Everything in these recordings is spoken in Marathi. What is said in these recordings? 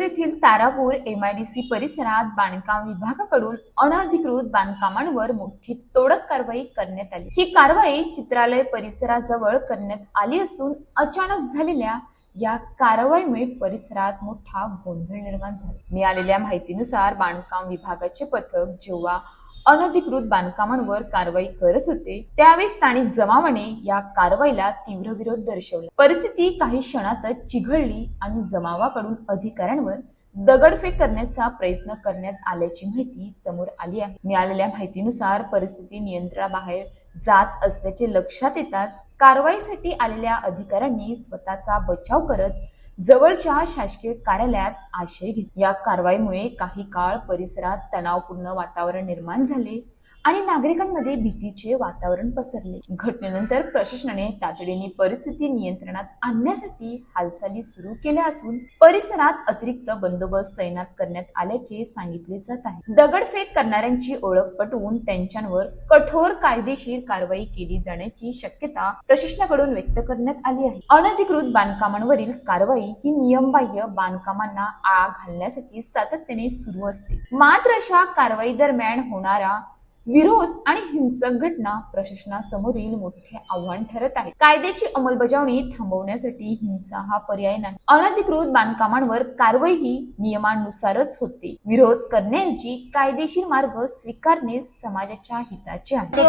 सिन्नर येथील तारापूर MIDC परिसरात बांधकाम विभागाकडून अनधिकृत बांधकामांवर मोठी तोडक कारवाई करण्यात आली। ही कारवाई चित्रालय परिसराजवळ करण्यात आली असून अचानक झालेल्या या कारवाईमुळे परिसरात मोठा गोंधळ निर्माण झाला। मिळालेल्या माहितीनुसार बांधकाम विभागाचे पथक जेव्हा अनधिकृत बांधकामांवर कारवाई करत होते त्यावेळी स्थानिक जमावाने या कारवाईला तीव्र विरोध दर्शवला। परिस्थिती काही क्षणातच चिघळली आणि जमावाकडून अधिकाऱ्यांवर दगडफेक करण्याचा प्रयत्न करण्यात आल्याची माहिती समोर आली आहे। मिळालेल्या माहितीनुसार परिस्थिती नियंत्रणाबाहेर जात असल्याचे लक्षात येताच कारवाईसाठी आलेल्या अधिकाऱ्यांनी स्वतःचा बचाव करत जवळच्या शासकीय कार्यालयात आश्रय घेतला। या कारवाईमुळे काही काळ परिसरात तणावपूर्ण वातावरण निर्माण झाले आणि नागरिकांमध्ये भीतीचे वातावरण पसरले। घटनेनंतर प्रशासनाने तातडीने परिस्थिती नियंत्रणात आणण्यासाठी हालचाली सुरू केल्या असून परिसरात अतिरिक्त बंदोबस्त तैनात करण्यात आल्याचे सांगितले जात आहे। दगडफेक करणाऱ्यांची ओळख पटवून त्यांच्यावर कठोर कायदेशीर कारवाई केली जाण्याची शक्यता प्रशासनाकडून व्यक्त करण्यात आली आहे। अनधिकृत बांधकामांवरील कारवाई ही नियमबाह्य बांधकामांना आळा घालण्यासाठी सातत्याने सुरू असते। मात्र अशा कारवाई दरम्यान होणारा विरोध आणि हिंसक घटना प्रशासनासमोरील मोठे आव्हान ठरत आहे। कायद्याची अंमलबजावणी थांबवण्यासाठी हिंसा हा पर्याय नाही। अनधिकृत बांधकामांवर कारवाई ही नियमानुसारच होते। विरोध करण्याऐवजी कायदेशीर मार्ग स्वीकारणे समाजाच्या हिताचे आहे।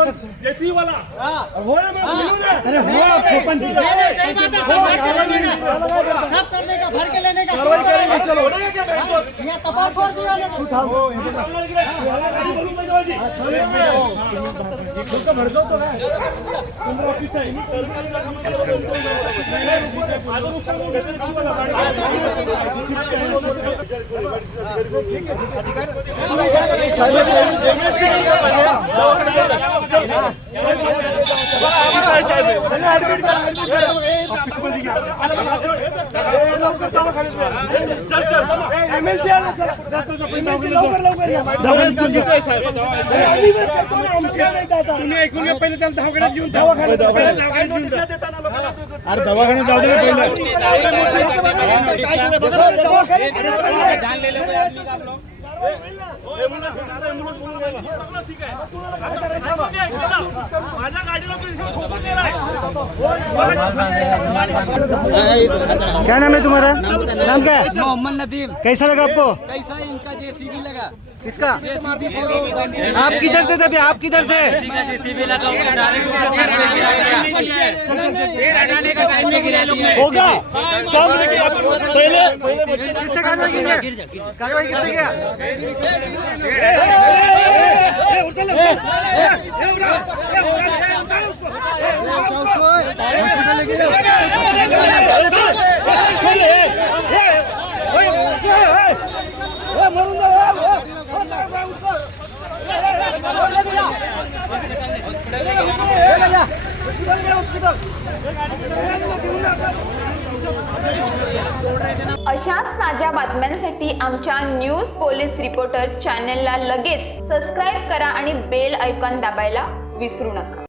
भड़कावतो ना तुम ऑफिस आहे तुम्ही ऐकून घ्या पहिले त्याला दवाखान्यात घेऊन दवाखान्यात अरे दवाखान्यात जाऊ दे क्या नाम है तुम्हारा? नाम क्या है? मोहम्मद नदीम। कैसा लगा आपको? कैसा इनका JCB लगा? किसका? आप किधर थे तभी? आप किधर थे? JCB लगा होगा किसने कार्रवाई की है? कार्रवाई किसने किया? अशाच ताज्या बातम्यांसाठी आमच्या न्यूज पोलीस रिपोर्टर चॅनलला लगेच सबस्क्राईब करा आणि बेल आयकॉन दाबायला विसरू नका।